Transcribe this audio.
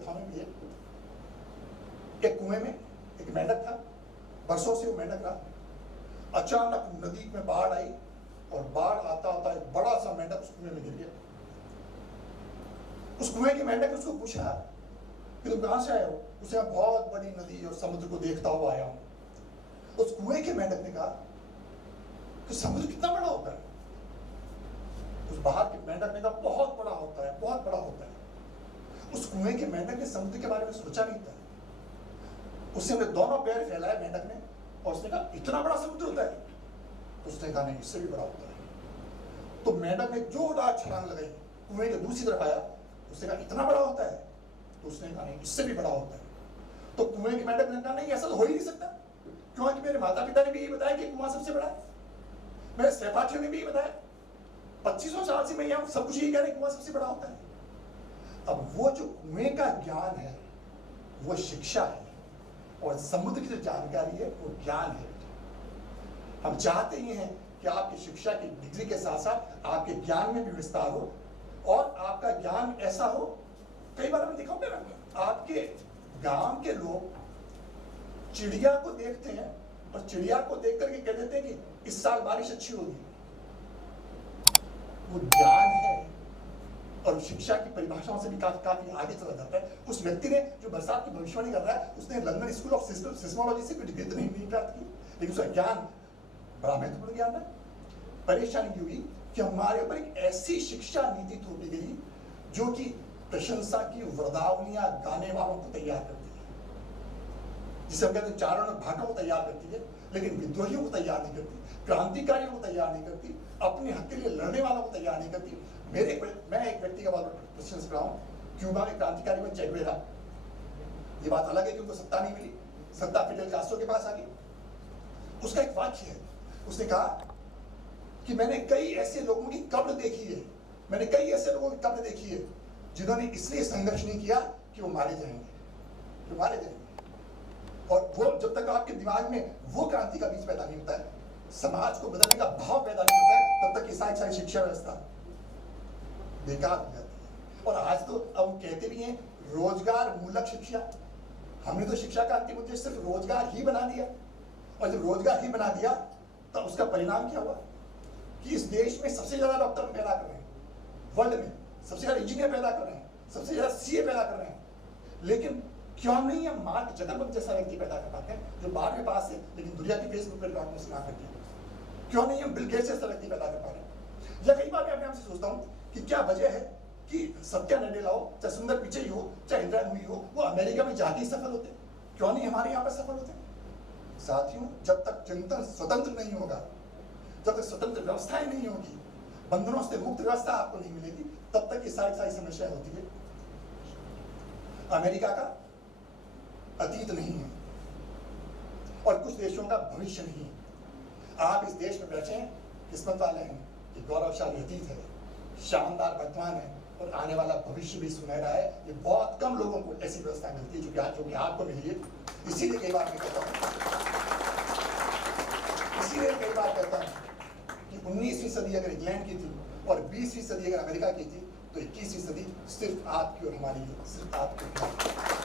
कथाओं में भी है। एक कुएं में एक मेंढक था, बरसों से वो मेंढक रहा। अचानक नदी में बाढ़ आई और बाढ़ आता आता एक बड़ा सा मेंढक उस कुएं में गिर गया। उस कुएं के मेंढक ने उसको पूछा कि तुम कहां से आए हो? उसे बहुत बड़ी नदी और समुद्र को देखता हुआ आया हूं। उस कुएं के मेंढक ने कहा कि समुद्र कितना बड़ा होता है? उस बाहर के मेंढक ने कहा बहुत बड़ा होता है, बहुत बड़ा होता है। उस कुएं के मेंढक ने समुद्र के बारे में सोचा नहीं था। उसने अपने दोनों पैर फैलाए मेंढक ने और उसने कहा इतना बड़ा समुद्र होता है? तो उसने कहा नहीं, इससे भी बड़ा होता है। तो मेंढक ने जोरदार छलांग लगाई, कुएं के दूसरी तरफ आया। उसने कहा इतना बड़ा होता है? तो उसने कहा नहीं, इससे भी बड़ा होता है। तो कुएं के मेंढक ने कहा नहीं, ऐसा तो हो ही नहीं सकता, क्योंकि मेरे माता पिता ने भी यही बताया कि कुआं सबसे बड़ा है, मेरे सहपाठियों ने भी यही बताया, 2500 साल से मैं यहाँ सब कुछ यही कह रहे हैं, कुआं सबसे बड़ा होता है। अब वो जो कुएं का ज्ञान है वो शिक्षा है, और समुद्र की जो जानकारी है वो ज्ञान है। हम चाहते ही हैं कि आपकी शिक्षा की डिग्री के साथ साथ आपके ज्ञान में भी विस्तार हो और आपका ज्ञान ऐसा हो। कई बार हमने देखा होगा ना, आपके गांव के लोग चिड़िया को देखते हैं और चिड़िया को देख करके कह देते हैं कि इस साल बारिश अच्छी होगी। वो ज्ञान है और शिक्षा की परिभाषाओं से भी काफी आगे चला जाता है। उस व्यक्ति ने जो बरसात की भविष्यवाणी कर रहा है, उसने लंदन स्कूल ऑफ सिस्मोलॉजी से कोई डिग्री तो नहीं प्राप्त की, लेकिन उसका ज्ञान बड़ा महत्वपूर्ण ज्ञान है। परेशानी की हुई कि हमारे ऊपर एक ऐसी शिक्षा नीति थोपी गई जो कि प्रशंसा की वृदावलियां गाने वालों को तैयार करती है, जिसे हम कहते हैं चारण और भाटों को तैयार करती है, लेकिन विद्रोहियों को तैयार नहीं करती, क्रांतिकारियों को तैयार नहीं करती, अपने हक के लिए लड़ने वालों को तैयार नहीं करती। मैं एक व्यक्ति का प्रशंसा कर रहा हूँ, क्यूबा में क्रांतिकारी बन चे गुवेरा। ये बात अलग है कि उनको सत्ता नहीं मिली, सत्ता फिडेल कास्ट्रो के पास आ गई। उसका एक वाक्य है, उसने कहा कि मैंने कई ऐसे लोगों की कब्र देखी है, मैंने कई ऐसे लोगों की कब्र देखी है जिन्होंने इसलिए संघर्ष नहीं किया कि वो मारे जाएंगे, मारे जाएंगे। और वो जब तक आपके दिमाग में वो क्रांति का बीज पैदा नहीं होता है, समाज को बदलने का भाव पैदा नहीं होता है, तब तक सारी शिक्षा व्यवस्था बेकार हो जाती है। और आज तो अब हम कहते भी हैं रोजगार मूलक शिक्षा। हमने तो शिक्षा का अंतिम उद्देश्य सिर्फ रोजगार ही बना दिया, और जब रोजगार ही बना दिया तो उसका परिणाम क्या हुआ कि इस देश में सबसे ज्यादा डॉक्टर पैदा कर रहे हैं, वर्ल्ड में सबसे ज्यादा इंजीनियर पैदा कर रहे हैं, सबसे ज्यादा सीए पैदा कर रहे हैं, लेकिन क्यों नहीं हम मार्क जकरबर्ग जैसा व्यक्ति पैदा कर पाते हैं जो 12वीं पास है लेकिन दुनिया की फेसबुक पर रिकॉर्ड में सुना करती है? क्यों नहीं हम बिल गेट्स जैसा व्यक्ति पैदा कर पा रहे हैं? या कई बार मैं अपने आप से सोचता हूँ कि क्या वजह है कि सत्या नडेला हो, चाहे सुंदर पिचई हो, चाहे इंदिरा नूरी हो, वो अमेरिका में जाके सफल होते, क्यों नहीं हमारे यहाँ पर सफल होते? साथियों, जब तक चिंतन स्वतंत्र नहीं होगा, जब तक स्वतंत्र व्यवस्थाएं नहीं होगी, बंधनों से मुक्त व्यवस्था आपको नहीं मिलेगी, तब तक ये सारी समस्याएं होती है। अमेरिका का अतीत नहीं है और कुछ देशों का भविष्य नहीं है। आप इस देश में बैठे हैं, किस्मत वाले हैं कि गौरवशाली अतीत है, शानदार वर्तमान है और आने वाला भविष्य भी सुनहरा है। ये बहुत कम लोगों को ऐसी व्यवस्था मिलती है जो कि आपको मिली है। इसीलिए कई बार मैं कहता हूँ कि 19वीं सदी अगर इंग्लैंड की थी और 20वीं सदी अगर अमेरिका की थी, तो 21वीं सदी सिर्फ आपकी और हमारी है, सिर्फ आपकी।